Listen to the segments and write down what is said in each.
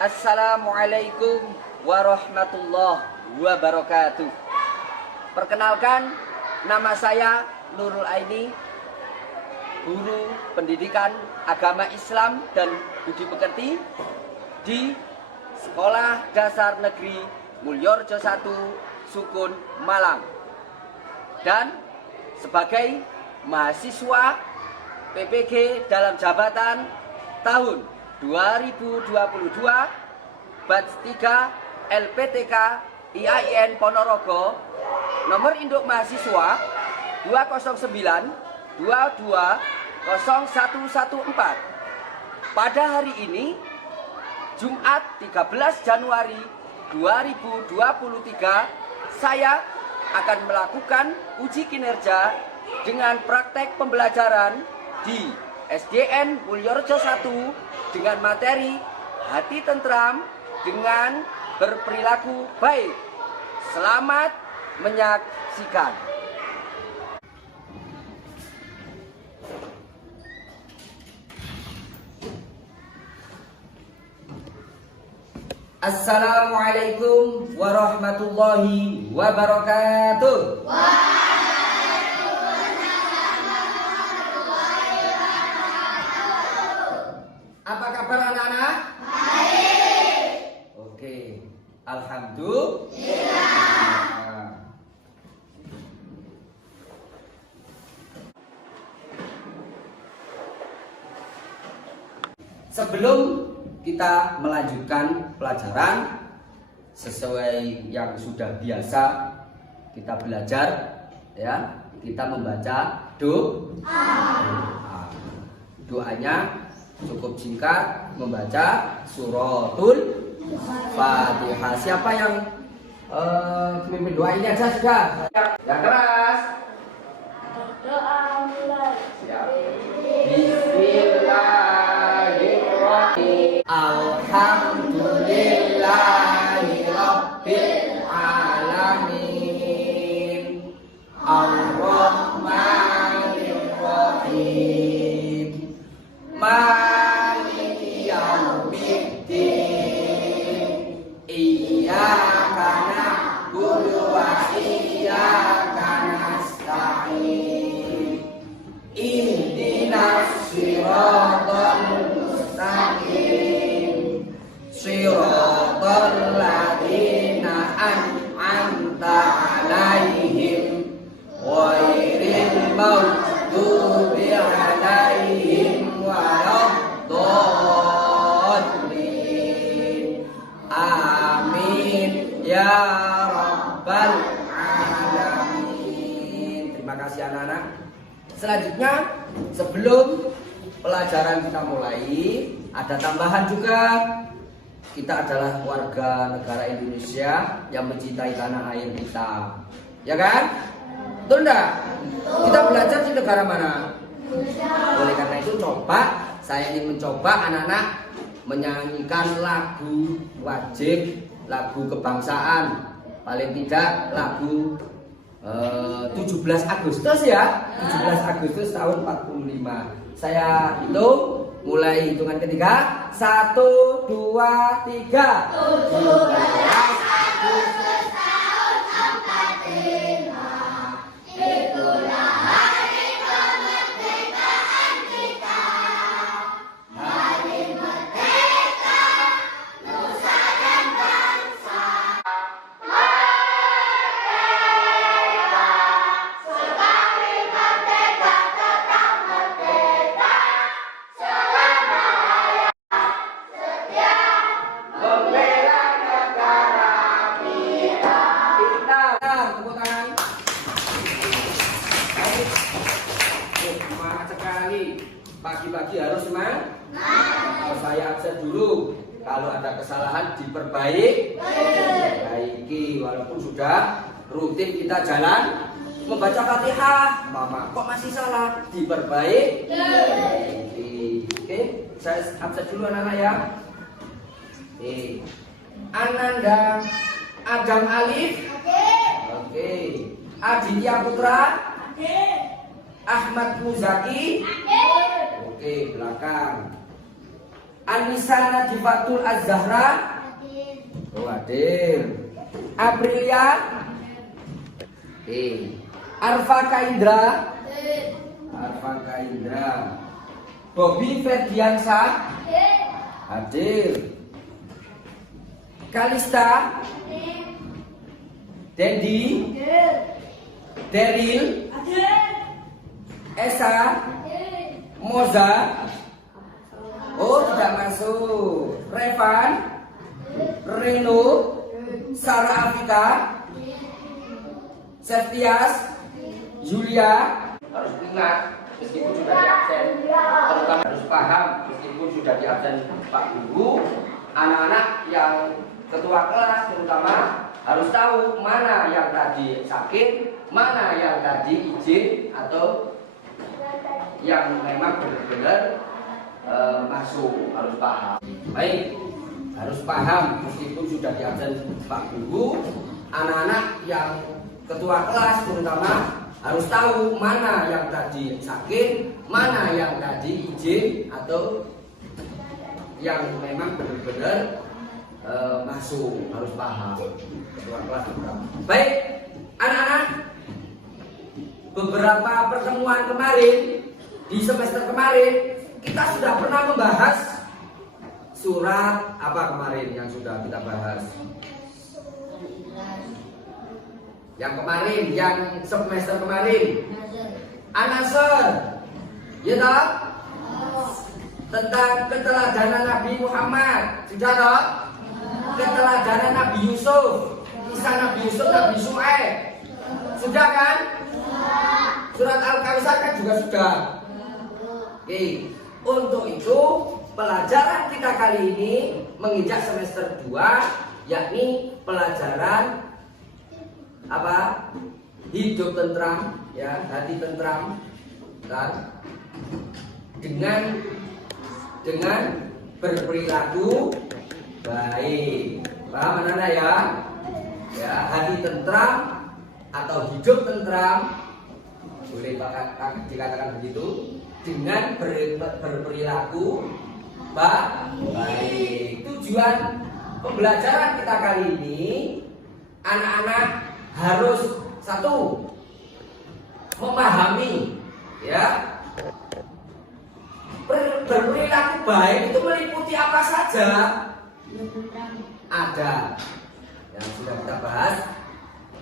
Assalamualaikum warahmatullahi wabarakatuh. Perkenalkan, nama saya Nurul Aini, guru pendidikan agama Islam dan budi pekerti di Sekolah Dasar Negeri Mulyorjo 1, Sukun, Malang, dan sebagai mahasiswa PPG dalam jabatan tahun 2022 batch 3 LPTK IAIN Ponorogo, nomor induk mahasiswa 209220114. Pada hari ini, Jumat 13 Januari 2023, saya akan melakukan uji kinerja dengan praktek pembelajaran di SDN Mulyorjo 1 dengan materi hati tentram dengan berperilaku baik. Selamat menyaksikan. Assalamualaikum warahmatullahi wabarakatuh. Apa kabar anak-anak? Baik. Oke, alhamdulillah. Sebelum kita melanjutkan pelajaran sesuai yang sudah biasa kita belajar, ya, kita membaca doa. Doanya cukup singkat, membaca suratul Fatihah. Siapa yang memimpin doa ini aja sudah? Yang keras. Doa mulai. Siap. Bismillahirrahmanirrahim. Alhamdulillahirabbil alamin. Ar-Rahmanir-Rahim. Maliki yaumiddin. Iyyaka na'budu wa iyyaka nasta'in. Ihdinas siratal mustaqim. Siratal ladzina an'amta 'alaihim ghairil maghdubi 'alaihim waladdallin. Amin ya rabbal alamin. Terima kasih anak-anak. Selanjutnya, sebelum pelajaran kita mulai, ada tambahan juga. Kita adalah warga negara Indonesia yang mencintai tanah air kita, ya kan? Betul enggak? Kita belajar di negara mana? Oleh karena itu, saya ingin mencoba anak-anak menyanyikan lagu wajib, lagu kebangsaan, paling tidak lagu 17 Agustus ya, 17 Agustus tahun 45. Saya hitung, mulai hitungan ketiga. 1, 2, 3. 17 Agustus tahun 45. Itulah hari kemerdekaan kita. Hari merdeka, nusa dan bangsa. Pagi-pagi harus semangat. Saya absen dulu. Kalau ada kesalahan diperbaiki. Walaupun sudah rutin kita jalan membaca Fatihah, Mama kok masih salah, diperbaiki. Oke, saya absen dulu anak-anak ya. Ananda Adam Alif. Oke. Aditya Putra. Ahmad Muzaki. Oke, belakang. Anissa Nadifatul Az-Zahra. Oh, hadir. Aprilia. Arfa Kaindra. Arfa Kaindra. Bobby Ferdiansa. Hadir. Kalista. Dendi. Deril. Esa. Moza. Oh, tidak masuk. Revan. Reno. Sarah Afika. Septias. Julia. Harus ingat meskipun sudah di absen, terutama harus paham meskipun sudah di absen Pak Guru, anak-anak yang ketua kelas terutama harus tahu mana yang tadi sakit, mana yang tadi izin atau yang memang benar-benar masuk, harus paham. Baik, harus paham meskipun sudah di absen Pak Guru, anak-anak yang ketua kelas terutama harus tahu mana yang tadi sakit, mana yang tadi izin atau yang memang benar-benar masuk, harus paham ketua kelas terutama. Baik, anak-anak, beberapa pertemuan kemarin di semester kemarin kita sudah pernah membahas surat apa kemarin yang sudah kita bahas? Yang kemarin, yang semester kemarin, An-Nasr, ya toh? Tentang keteladanan Nabi Muhammad, sudah toh? Keteladanan Nabi Yusuf, kisah Nabi Yusuf, Nabi Syuaib, sudah kan? Surat Al-Kautsar kan juga sudah. Oke, untuk itu pelajaran kita kali ini menginjak semester 2, yakni pelajaran apa? Hidup tentram, ya, hati tentram, dan dengan berperilaku baik. Paham anak-anak ya? Ya, hati tentram atau hidup tentram, boleh dikatakan begitu, dengan berperilaku baik. Tujuan pembelajaran kita kali ini, anak-anak harus satu, memahami, ya, berperilaku baik itu meliputi apa saja. Ada yang sudah kita bahas,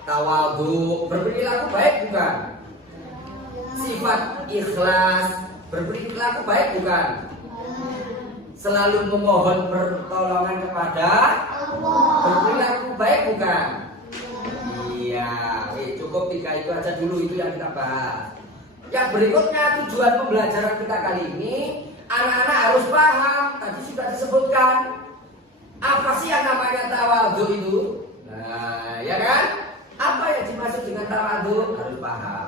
tawadhu, berperilaku baik bukan? Sifat ikhlas, berperilaku baik bukan? Selalu memohon pertolongan kepada Allah, berperilaku baik bukan? Iya, cukup 3 itu aja dulu, itu yang kita bahas. Yang berikutnya, tujuan pembelajaran kita kali ini, anak-anak harus paham, tadi sudah disebutkan, apa sih yang namanya tawadhu itu? Nah, ya kan? Apa yang dimaksud dengan tawadhu? Harus paham.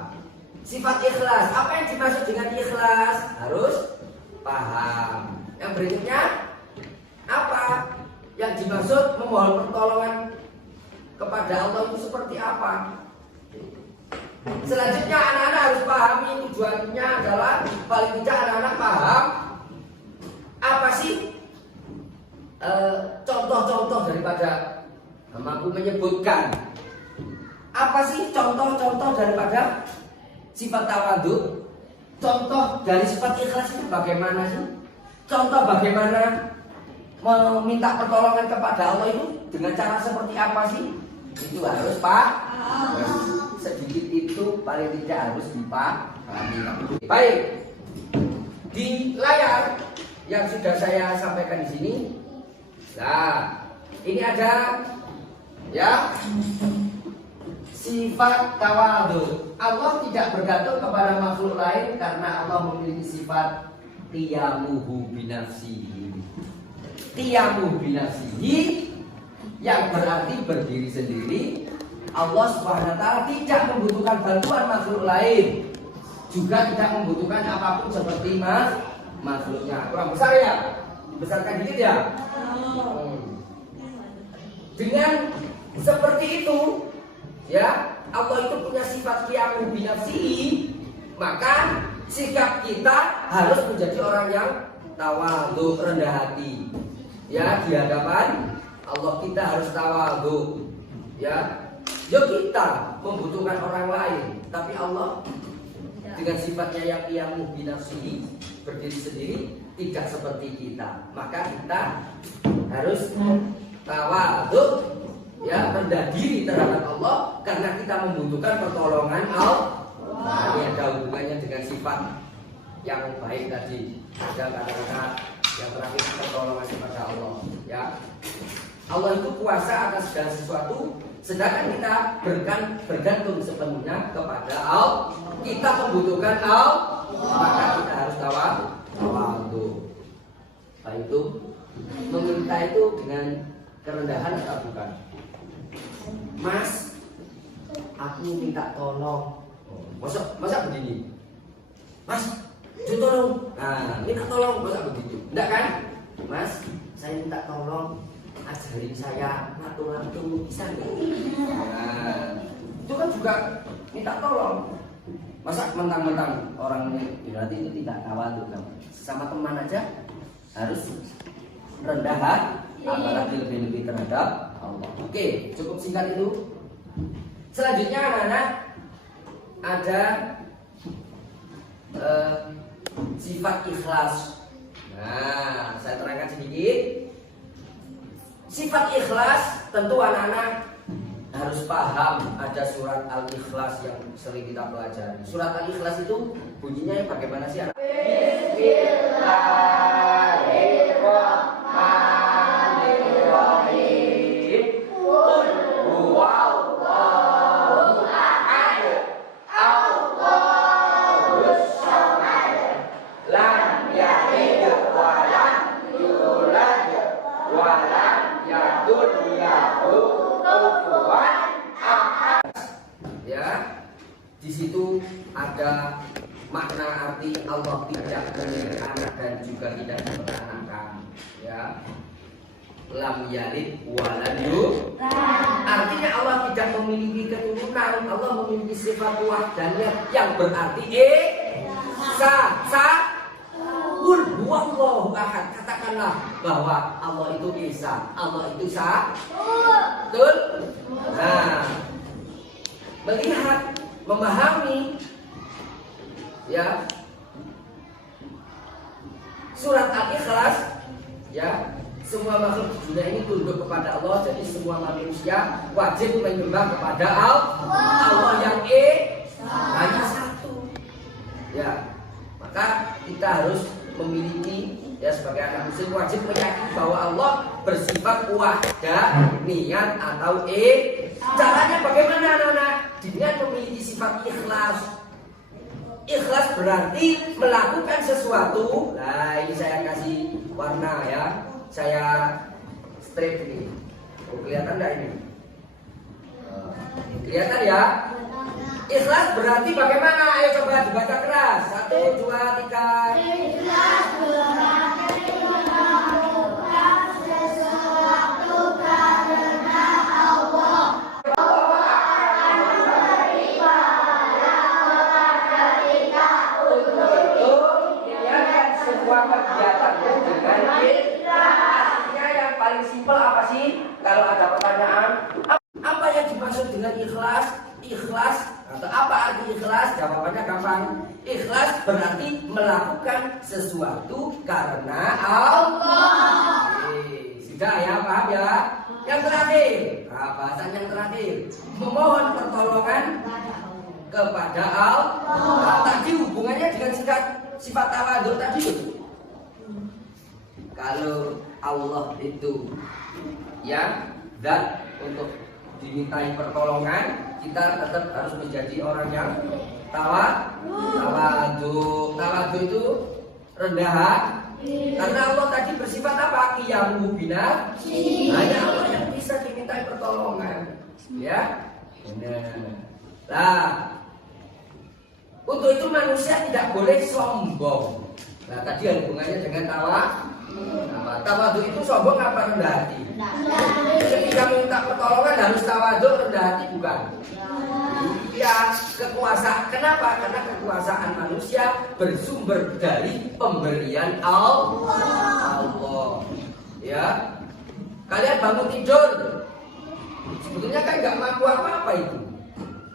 Sifat ikhlas, apa yang dimaksud dengan ikhlas? Harus paham. Yang berikutnya, apa yang dimaksud memohon pertolongan kepada Allah itu seperti apa? Selanjutnya anak-anak harus pahami, tujuannya adalah paling tidak anak-anak paham apa sih contoh-contoh daripada mampu menyebutkan. Apa sih contoh-contoh daripada sifat tawadhu? Contoh dari sifat ikhlas itu bagaimana sih? Contoh bagaimana meminta pertolongan kepada Allah itu dengan cara seperti apa sih? Itu harus sedikit itu paling tidak harus dipahami. Baik, di layar yang sudah saya sampaikan di sini, nah ini ada ya sifat tawadhu. Allah tidak bergantung kepada makhluk lain karena Allah memiliki sifat qiyamuhu binafsihi. Qiyamuhu binafsihi yang berarti berdiri sendiri. Allah Subhanahu wa taala tidak membutuhkan bantuan makhluk lain, juga tidak membutuhkan apapun seperti makhluknya. Kurang besar ya? Besarkan dikit ya? Dengan seperti itu, ya, Allah itu punya sifat qiyamuhu binafsihi, maka sikap kita harus menjadi orang yang tawadhu, rendah hati. Ya, di hadapan Allah kita harus tawadhu. Ya, kita membutuhkan orang lain, tapi Allah dengan sifatnya yang qiyamu binafsihi, berdiri sendiri, tidak seperti kita. Maka kita harus tawadhu, ya, rendah diri terhadap Allah karena kita membutuhkan pertolongan Allah. Nah, ini ada hubungannya dengan sifat yang baik tadi. Ada kata-kata yang terakhir, pertolongan kepada Allah. Ya, Allah itu kuasa atas segala sesuatu, sedangkan kita bergantung sepenuhnya kepada Allah. Kita membutuhkan Allah, maka kita harus tawadhu. Apa itu? Meminta itu dengan kerendahan atau bukan? Mas, aku minta tolong. Masa begini? Mas, tolong. Nah, minta tolong, masa begitu? Enggak kan? Mas, saya minta tolong, ajarin saya ngatur-ngatur, bisa nggak? Nah, itu kan juga minta tolong. Masa mentang-mentang orang ini berarti itu tidak tawadhu kan? Sama teman aja harus rendah hati, apalagi lebih terhadap Allah. Oke, cukup singkat itu. Selanjutnya anak-anak ada sifat ikhlas. Nah, saya terangkan sedikit. Sifat ikhlas tentu anak-anak harus paham. Ada surat Al-Ikhlas yang sering kita pelajari. Surat Al-Ikhlas itu bunyinya bagaimana sih anak? Bismillahirrahmanirrahim. Qul huwallahu ahad, Allahus samad, lam yalid wa lam yulad wa lam yakul lahu kufuwan ahad. Ya, di situ ada makna arti Allah tidak memiliki anak dan juga tidak diperanakan. Ya, lam yalid wa lam yulad. Artinya Allah tidak memiliki keturunan. Allah memiliki sifat wahdaniyah yang berarti Qul huwallahu ahad. Katakanlah bahwa Allah itu esa, Allah itu betul? Nah, melihat, memahami, ya, surat Al-Ikhlas, ya, semua makhluk di dunia ini tunduk kepada Allah. Jadi semua manusia wajib menyembah kepada Allah yang hanya satu. Ya, maka kita harus memiliki, ya, sebagai anak muslim wajib meyakini bahwa Allah bersifat wahdaniyah atau Caranya bagaimana anak-anak? Dengan memiliki sifat ikhlas. Ikhlas berarti melakukan sesuatu. Nah, ini saya kasih warna, ya. Saya strip ini. Oh, kelihatan enggak ini? Kelihatan ya? Ikhlas berarti bagaimana? Ayo coba dibaca keras. 1, 2, 3. Ikhlas berarti melakukan sesuatu karena Allah. Semua kegiatan dengan artinya yang paling simpel apa sih? Kalau ada pertanyaan, apa yang dimaksud dengan ikhlas? Ikhlas atau apa arti ikhlas? Jawabannya gampang. Ikhlas berarti melakukan sesuatu karena Allah. Sudah ya, paham ya? Yang terakhir, bahasan yang terakhir, memohon pertolongan kepada Allah. Tadi hubungannya dengan sifat tawadhu tadi. Kalau Allah itu, ya, zat untuk dimintai pertolongan, kita tetap harus menjadi orang yang tawadhu. Tawadhu itu rendah hati. Karena Allah tadi bersifat apa? Qiyamu binafsihi. Hanya Allah yang bisa dimintai pertolongan. Ya. Nah, untuk itu manusia tidak boleh sombong. Nah, tadi hubungannya dengan tawadhu itu sombong apa rendah hati? Ketika minta pertolongan harus tawadhu, rendah hati bukan? manusia kekuasaan. Kenapa? Karena kekuasaan manusia bersumber dari pemberian Allah. Ya, kalian bangun tidur, sebetulnya kan nggak mampu apa-apa itu,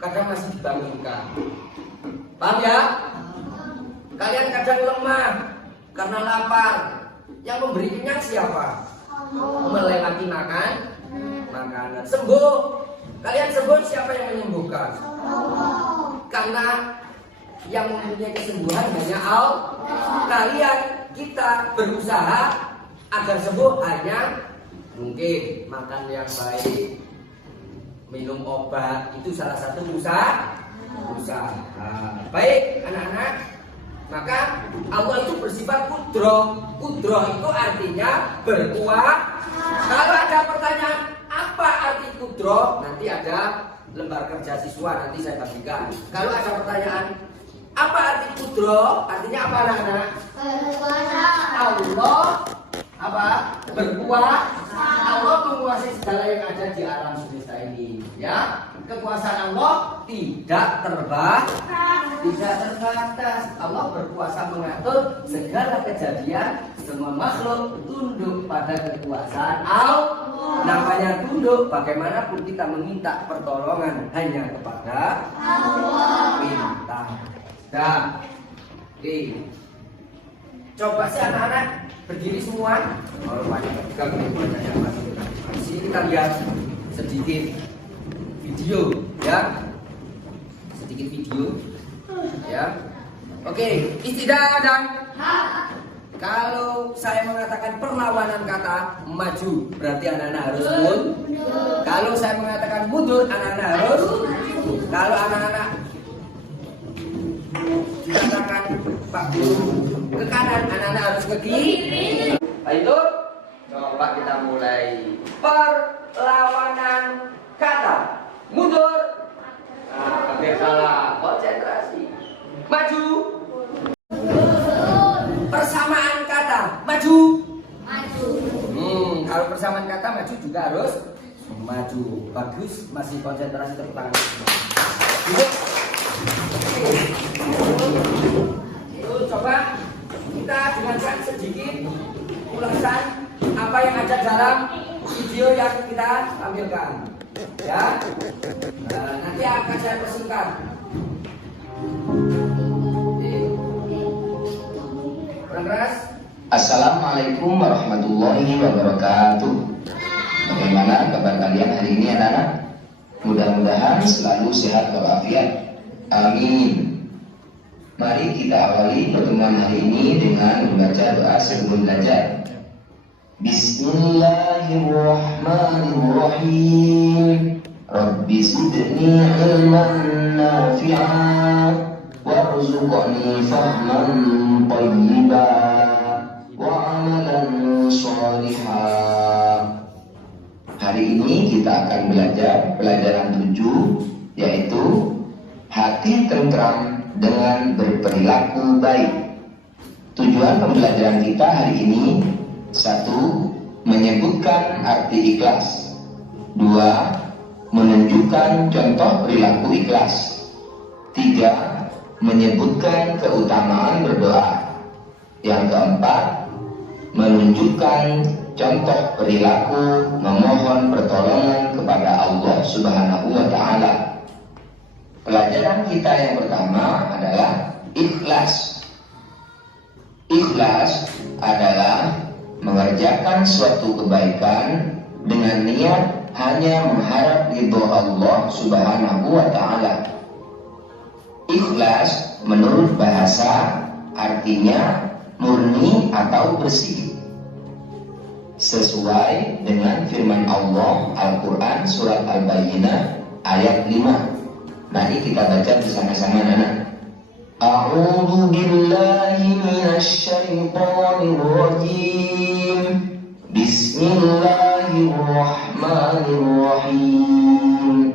kadang masih dibangunkan. Paham ya? Kalian kadang lemah karena lapar. Yang memberi kenyang siapa? Melewati makanan. Sembuh. Kalian sembuh, siapa yang menyembuhkan? Karena yang mempunyai kesembuhan hanya Allah. Kalian, kita berusaha agar sembuh hanya mungkin makan yang baik, minum obat, itu salah satu usaha. Baik anak-anak, maka Allah itu bersifat kudroh. Kudroh itu artinya berkuasa. Kalau ada pertanyaan apa arti kudroh, nanti ada lembar kerja siswa, nanti saya bagikan. Kalau ada pertanyaan apa arti kudroh, artinya apa anak-anak? Allah apa? Berkuasa. Allah menguasai segala yang ada di alam semesta ini. Ya, kekuasaan Allah tidak terbatas. Allah berkuasa mengatur segala kejadian, semua makhluk tunduk pada kekuasaan Allah. Namanya tunduk, bagaimanapun kita meminta pertolongan hanya kepada Allah. Minta. Dah. Oke. Coba sih anak-anak berdiri semua. Kalau banyak di sini kita lihat sedikit video, ya. Sedikit video, ya. Oke, istidah dan kalau saya mengatakan perlawanan kata maju, berarti anak-anak harus mundur. Kalau saya mengatakan mundur, anak-anak harus. Kalau anak-anak dikatakan Pak Guru ke kanan, anak-anak harus ke kiri. Ayo, coba kita mulai. Perlawanan kata mundur. Hampir salah. Konsentrasi. Maju. Persamaan kata maju. Kalau persamaan kata maju juga harus maju. Bagus, masih konsentrasi tepuk tangan. Coba kita dengarkan sedikit ulasan apa yang ada dalam video yang kita tampilkan, ya. Nanti akan saya persingkat. Kurang keras. Assalamualaikum warahmatullahi wabarakatuh. Bagaimana kabar kalian hari ini anak-anak? Mudah-mudahan selalu sehat walafiat. Amin. Mari kita awali pertemuan hari ini dengan membaca doa sebelum belajar. Bismillahirrahmanirrahim. Rabbi zidni ilman nafi'an warzuqni fahman thayyiban wa amalan shalihan. Hari ini kita akan belajar pelajaran 7, yaitu hati tentram dengan berperilaku baik. Tujuan pembelajaran kita hari ini: 1. Menyebutkan arti ikhlas. 2. Menunjukkan contoh perilaku ikhlas. 3. Menyebutkan keutamaan berdoa. Yang keempat, menunjukkan contoh perilaku memohon pertolongan kepada Allah Subhanahu wa Ta'ala. Pelajaran kita yang pertama adalah ikhlas. Ikhlas adalah mengerjakan suatu kebaikan dengan niat hanya mengharap ridho Allah Subhanahu wa Ta'ala. Ikhlas menurut bahasa artinya murni atau bersih, sesuai dengan firman Allah Al-Quran surat Al-Bayyinah ayat 5. Mari kita baca bersama-sama anak. A'udzu billahi minasy syaithanir rajim. Bismillahirrahmanirrahim.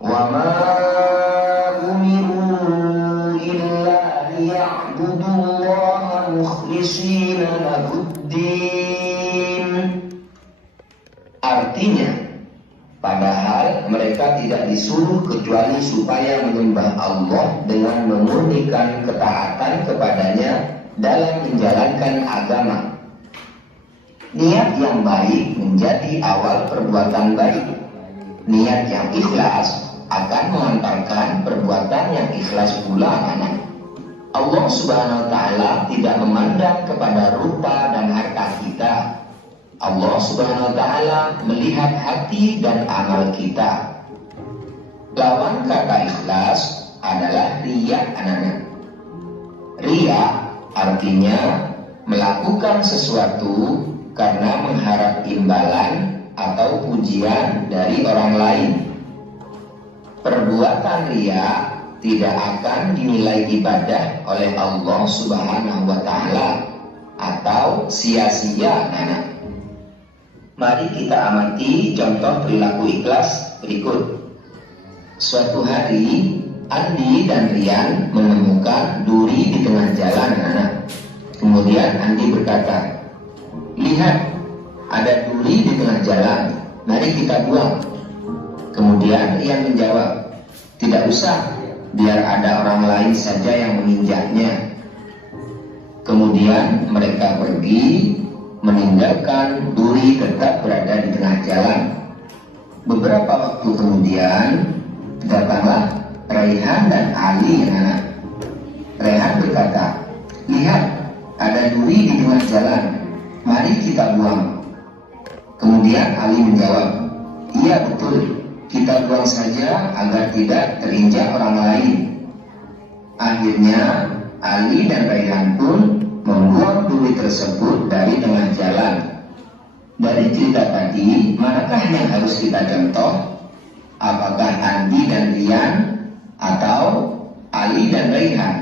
Wa ma umiru illa liya'budullaha mukhlishina lahuddin. Artinya, padahal mereka tidak disuruh kecuali supaya menyembah Allah dengan memurnikan ketaatan kepadanya dalam menjalankan agama. Niat yang baik menjadi awal perbuatan baik. Niat yang ikhlas akan mengantarkan perbuatan yang ikhlas pula, anak. Allah Subhanahu wa Ta'ala tidak memandang kepada rupa dan harta kita. Allah Subhanahu wa Ta'ala melihat hati dan amal kita. Lawan kata ikhlas adalah riya, anak-anak. Riya artinya melakukan sesuatu karena mengharap imbalan atau pujian dari orang lain. Perbuatan riya tidak akan dinilai ibadah oleh Allah Subhanahu wa Ta'ala atau sia-sia, anak. Mari kita amati contoh perilaku ikhlas berikut. Suatu hari Andi dan Rian menemukan duri di tengah jalan, anak. Kemudian Andi berkata, "Lihat, ada duri di tengah jalan, mari kita buang." Kemudian Rian menjawab, "Tidak usah, biar ada orang lain saja yang menginjaknya." Kemudian mereka pergi, meninggalkan duri tetap berada di tengah jalan. Beberapa waktu kemudian datanglah Raihan dan Ali, anak. Raihan berkata, "Lihat, ada duri di tengah jalan, mari kita buang." Kemudian Ali menjawab, "Iya betul, kita buang saja agar tidak terinjak orang lain." Akhirnya Ali dan Raihan pun membuang duri tersebut dari tengah jalan. Dari cerita tadi, manakah yang harus kita contoh? Apakah Andi dan Rian atau Ali dan Raihan?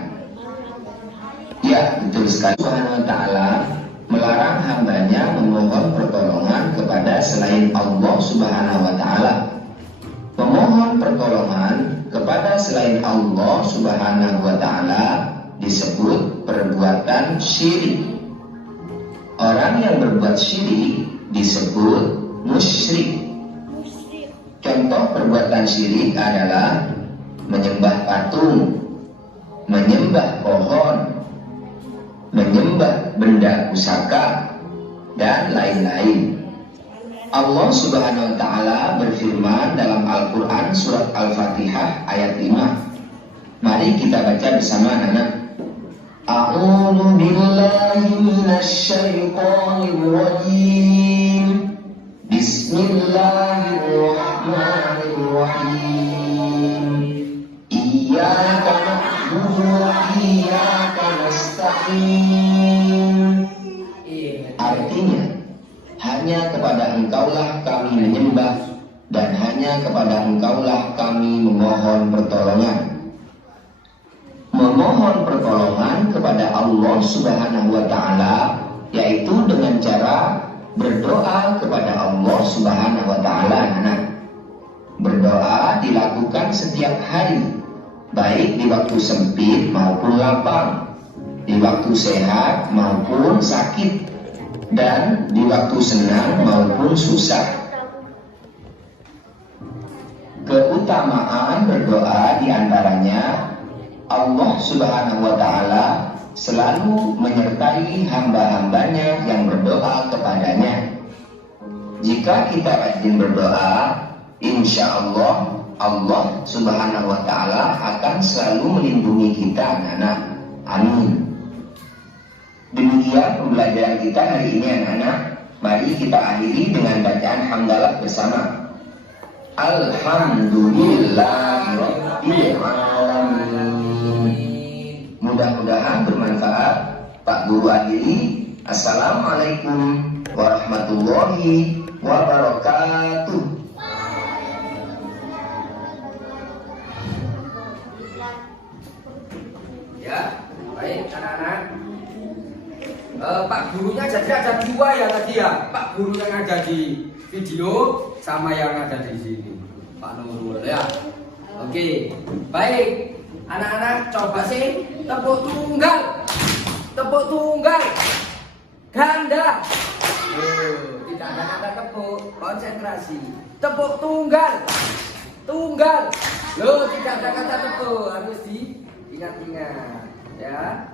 Ya, betul sekali. Subhanahu wa Ta'ala melarang hambanya memohon pertolongan kepada selain Allah Subhanahu wa Ta'ala. Memohon pertolongan kepada selain Allah Subhanahu wa Ta'ala disebut perbuatan syirik. Orang yang berbuat syirik disebut musyrik. Contoh perbuatan syirik adalah menyembah patung, menyembah pohon, menyembah benda pusaka, dan lain-lain. Allah Subhanahu wa Ta'ala berfirman dalam Al-Quran surat Al-Fatihah ayat 5. Mari kita baca bersama, anak. A'udzu billahi minasy syaithanir rajim. Bismillahirrahmanirrahim. Iyyaka na'budu wa iyyaka nasta'in. Artinya, hanya kepada Engkaulah kami menyembah dan hanya kepada Engkaulah kami memohon pertolongan. Memohon pertolongan kepada Allah Subhanahu wa Ta'ala yaitu dengan cara berdoa kepada Allah Subhanahu wa Ta'ala. Berdoa dilakukan setiap hari, baik di waktu sempit maupun lapang, di waktu sehat maupun sakit, dan di waktu senang maupun susah. Keutamaan berdoa diantaranya Allah Subhanahu wa Ta'ala selalu menyertai hamba-hambanya yang berdoa kepadanya. Jika kita rajin berdoa, insya Allah Allah Subhanahu wa Ta'ala akan selalu melindungi kita, anak-anak. Amin. Demikian pembelajaran kita hari ini, anak-anak. Mari kita akhiri dengan bacaan hamdalah bersama. Alhamdulillahirabbil alamin. Mudah-mudahan bermanfaat. Pak Guru akhiri. Assalamualaikum warahmatullahi wabarakatuh. Ya, baik anak-anak. Pak gurunya jadi ada dua ya tadi ya. Pak guru yang ada di video sama yang ada di sini, Pak Nurul ya. Oke, baik anak-anak, coba sih tepuk tunggal, ganda. Tidak ada kata tepuk, konsentrasi. Tepuk tunggal, tunggal. Loh, tidak ada kata tepuk, harus diingat-ingat ya.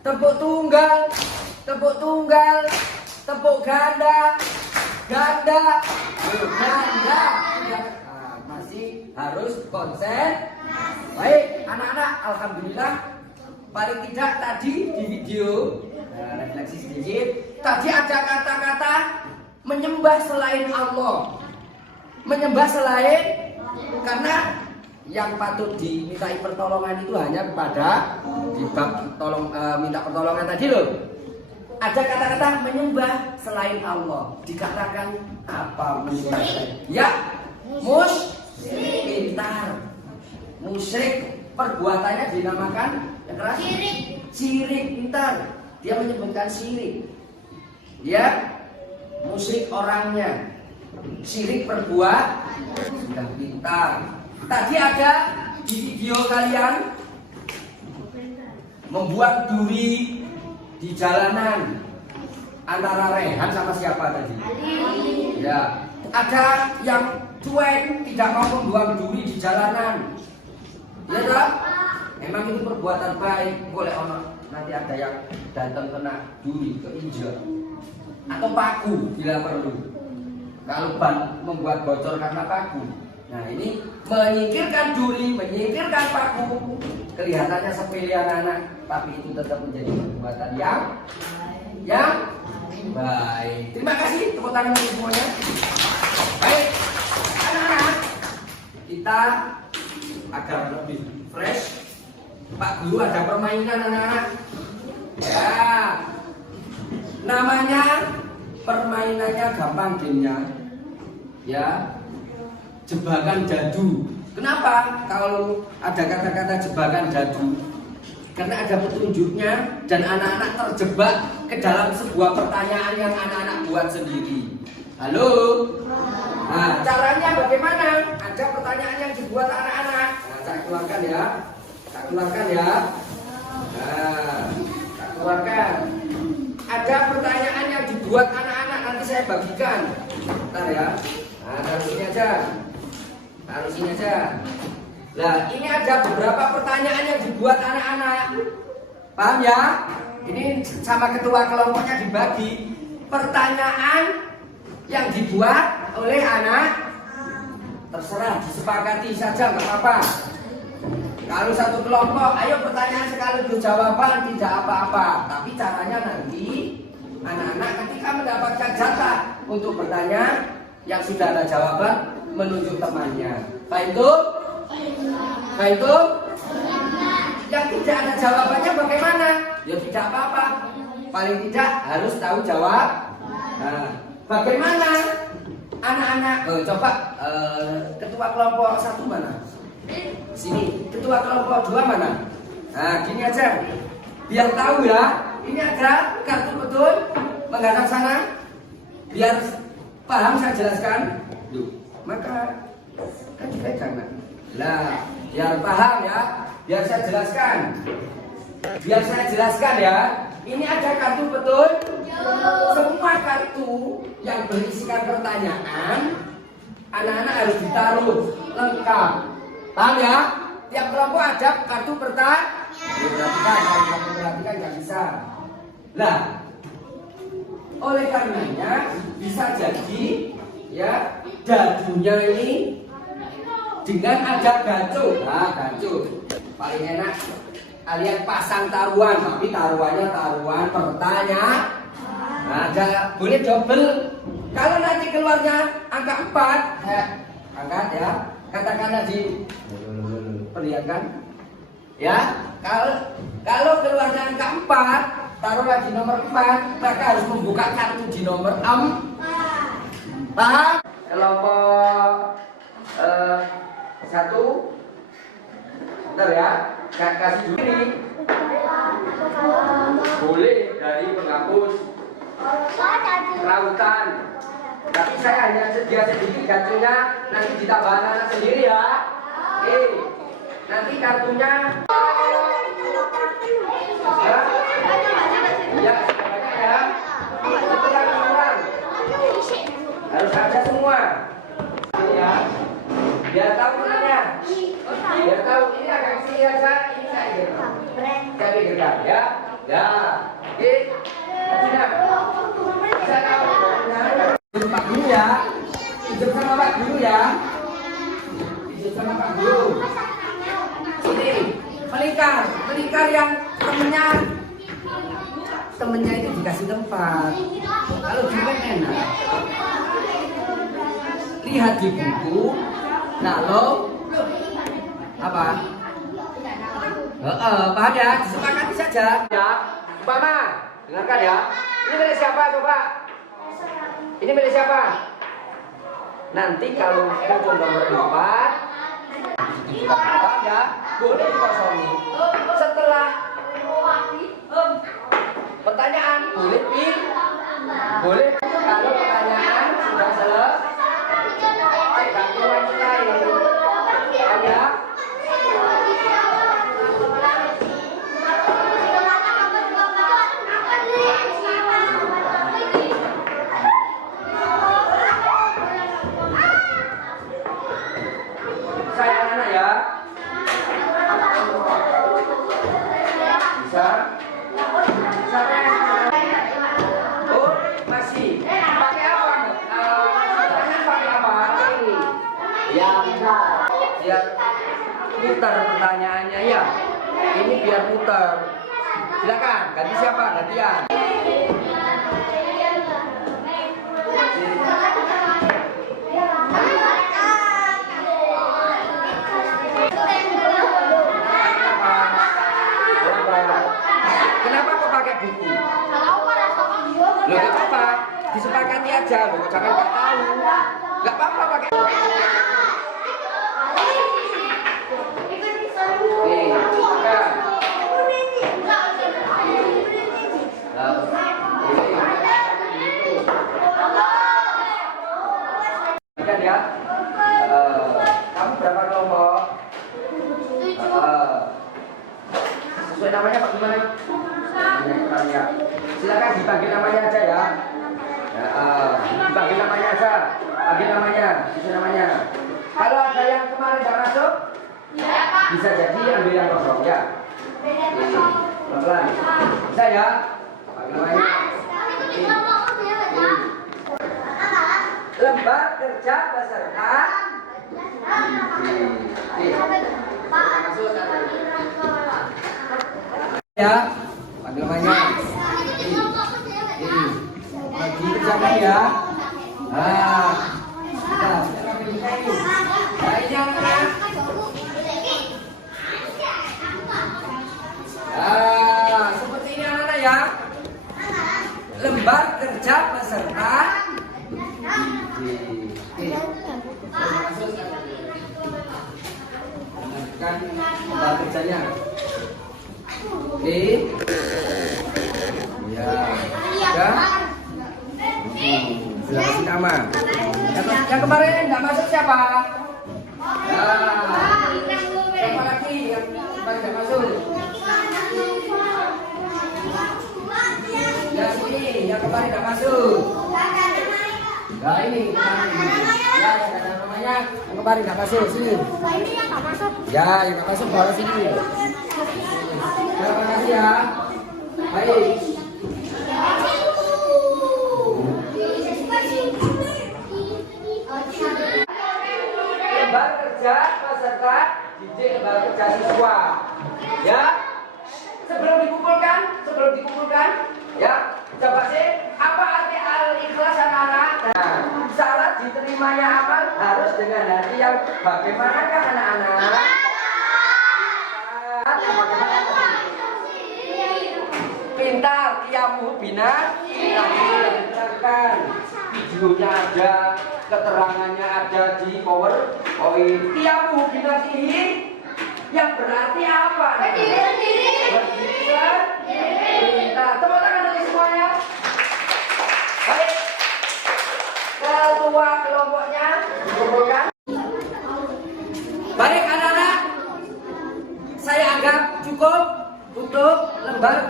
Tepuk tunggal, tepuk ganda, loh, ganda. Nah, masih harus konsen. Baik, anak-anak, alhamdulillah paling tidak tadi di video refleksi sedikit. Tadi ada kata-kata menyembah selain Allah. Menyembah selain, karena yang patut dimintai pertolongan itu hanya kepada di bab minta pertolongan tadi loh. Ada kata-kata menyembah selain Allah. Dikatakan apa menyembah selain? Ya, pintar. Musyrik, perbuatannya dinamakan yang keras? Syirik, pintar. Dia menyebutkan syirik. Ya, musyrik orangnya. Syirik sudah pintar. Tadi ada di video kalian membuat duri di jalanan antara Rehan sama siapa tadi? Ya, ada yang cuek tidak mau membuang duri di jalanan. Ya tak? Emang itu perbuatan baik. Boleh orang nanti ada yang datang kena duri keinjak atau paku bila perlu. Kalau ban membuat bocor karena paku. Nah ini menyingkirkan duri, menyingkirkan paku. Kelihatannya sepele anak-anak, tapi itu tetap menjadi perbuatan yang baik. Terima kasih, tepuk tangan untuk semuanya. Baik, anak-anak, kita agar lebih fresh. Pak Guru ada permainan anak-anak. Ya, namanya permainannya gampang gamenya. Ya, jebakan jadu. Kenapa kalau ada kata-kata jebakan jadu? Karena ada petunjuknya dan anak-anak terjebak ke dalam sebuah pertanyaan yang anak-anak buat sendiri. Halo? Nah, caranya bagaimana? Ada pertanyaan yang dibuat anak-anak. Nah, saya keluarkan ya. Saya keluarkan ya. Nah, saya keluarkan. Ada pertanyaan yang dibuat anak-anak, nanti saya bagikan. Bentar ya. Nah, taruh sini aja. Taruh sini aja. Nah, ini ada beberapa pertanyaan yang dibuat anak-anak. Paham ya? Ini sama ketua kelompoknya dibagi. Pertanyaan yang dibuat oleh anak, terserah disepakati saja, nggak apa-apa. Kalau satu kelompok, ayo pertanyaan sekaligus jawaban, tidak apa-apa. Tapi caranya nanti anak-anak ketika mendapatkan jatah untuk bertanya yang sudah ada jawaban, menunjuk temannya. Baik itu? Baik itu? Yang tidak ada jawabannya bagaimana? Ya tidak apa-apa. Paling tidak harus tahu jawab. Nah, bagaimana anak-anak? Coba ketua kelompok 1 mana? Sini. Ketua kelompok 2 mana? Nah, gini aja. Biar tahu ya. Ini ada kartu betul menghadap sana. Biar paham saya jelaskan. Duh, maka kan dipegang. Nah, biar paham ya. Biar saya jelaskan. Biar saya jelaskan ya. Ini ada kartu betul. Semua kartu yang berisikan pertanyaan, anak-anak harus ditaruh lengkap. Paham ya? Tiap kelompok ada kartu pertanyaan. Perhatikan nggak bisa. Nah, oleh karenanya bisa jadi ya jadunya ini dengan ada gacu. Nah, gacu paling enak. Kalian pasang taruhan, tapi taruhannya taruhan pertanyaan. Nah, boleh double. Kalau nanti keluarnya angka 4, angkat ya. Katakanlah di perlihatkan. Ya, kalau keluarnya angka 4, taruhlah di nomor 4, maka harus membuka kartu di nomor 4. Paham? Kelompok 1. Bentar ya. Kasih dulu ini. Boleh dari penghapus lautan. Tapi saya hanya sedia sedikit gacunya, nanti ditambah anak sendiri ya. Oke. Nanti kartunya ya, banyak ya. Itu kan harus ada semua. Ya. Biar tahu Pak Guru ya. Hidup sama Pak Guru ya. Hidup sama Pak Guru. Ini melingkar yang temennya ini dikasih tempat. Kalau gimana enak? Lihat di buku. Nah lo apa? Paham ya? Disepakati saja. Ya, Mama, dengarkan ya. Ini milik siapa coba? Ini milik siapa? Nanti kalau muncul nomor 4, paham ya? Boleh dikosongi. Setelah pertanyaan boleh pilih. Boleh kalau pertanyaan sudah selesai. Ganti yang lain. Paham ya? Saya anak ya. Bisa? Oh, masih. Pakai apa? Pakai apa? Ini. Ya, ya. Putar pertanyaannya ya. Ini biar putar. Silakan, ganti siapa? Gantian. Kenapa kok pakai buku? Loh, gak apa-apa. Disepakati aja loh, jangan nggak tahu. Gak apa-apa pakai. Nih, silakan. Kan ya. Kamu berapa kelompok? Sesuai namanya Pak gimana? Namanya. Silakan dipanggil namanya aja ya. Dipanggil namanya aja. Panggil namanya, sesuai namanya. Kalau ada yang kemarin nggak masuk, bisa jadi ambil yang kosong ya. Pelan-pelan. Bisa ya? Panggil namanya. Lembar kerja peserta. Ya, panggil namanya. Lagi kerjakan ya. Nah, seperti ini anak-anak ya. Lembar kerja peserta. Kan lembar kerjanya. Oke. Ya. Ya. Sudah kasih nama. Yang kemarin nggak masuk siapa? Siapa lagi yang kemarin nggak masuk? Ya sini, yang kemarin nggak masuk. Nah ini kemarin. Ya, ada namanya. Yang kemarin nggak masuk sini. Ini yang nggak masuk. Ya, yang nggak masuk bawa sini. Terima kasih ya. Baik. Lembar kerja peserta didik lembar kerja siswa. Ya. Sebelum dikumpulkan, ya. Coba sih, apa arti al-ikhlas anak-anak? Nah, syarat diterimanya amal harus dengan hati yang bagaimanakah anak-anak? Pintar, kiamu bina, tadi sudah diterangkan. Videonya ada, keterangannya ada di PowerPoint. Kiamu bina sini yang berarti apa? Berdiri kan? Pintar. Tepuk tangan dari semuanya. Baik. Ketua kelompoknya dikumpulkan. Baik anak-anak, saya anggap cukup untuk lembar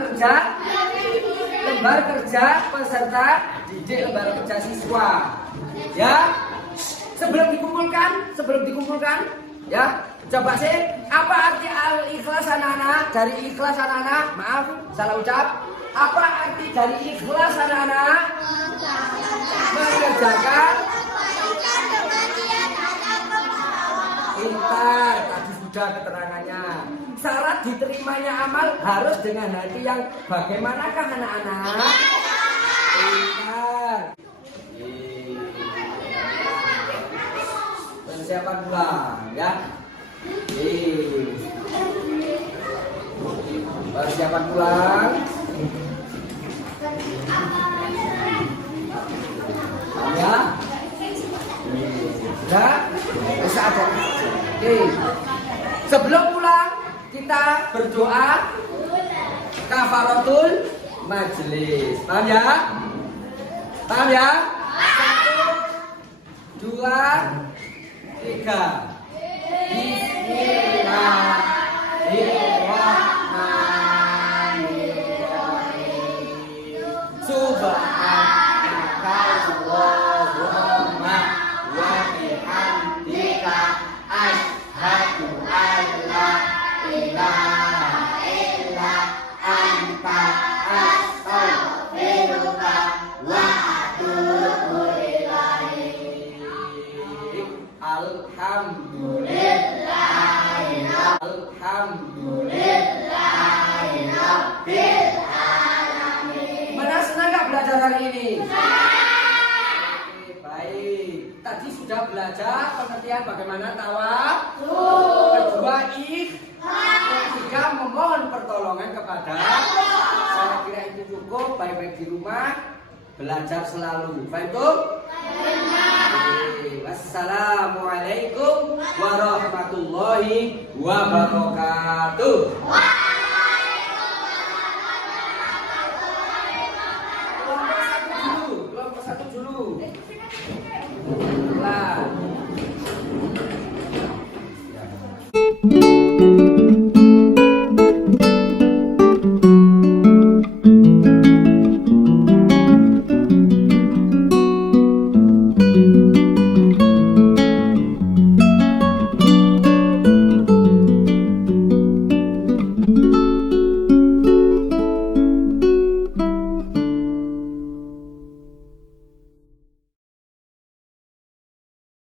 kerja peserta didik lembar kerja siswa. Ya, sebelum dikumpulkan, Ya, coba sih, apa arti al-ikhlas anak-anak? Dari ikhlas anak-anak, maaf, salah ucap. Apa arti dari ikhlas anak-anak? Mengerjakan. Pintar, tadi sudah keterangannya. Syarat diterimanya amal harus dengan hati yang bagaimanakah anak-anak? Pintar. Persiapan pulang ya. Persiapan pulang. Ya. Sudah? Bisa ada. Oke. Sebelum pulang kita berdoa kafaratul majelis. Paham ya? Paham ya? 1, 2, 3. Bismillahirrahmanirrahim. Subhanaka Allahumma wa bihamdika asyhadu an la ilaha illa anta astaghfiruka wa atubu ilaik. Alhamdulillahirabbil. Mana senang gak belajar hari ini? Oke, baik. Tadi sudah belajar pengertian bagaimana tawadhu. Kedua, ketiga memohon pertolongan kepada Allah. Saya kira itu cukup. Baik-baik di rumah belajar selalu. Baik tuh? Wassalamualaikum warahmatullahi wabarakatuh. Kelompok satu dulu.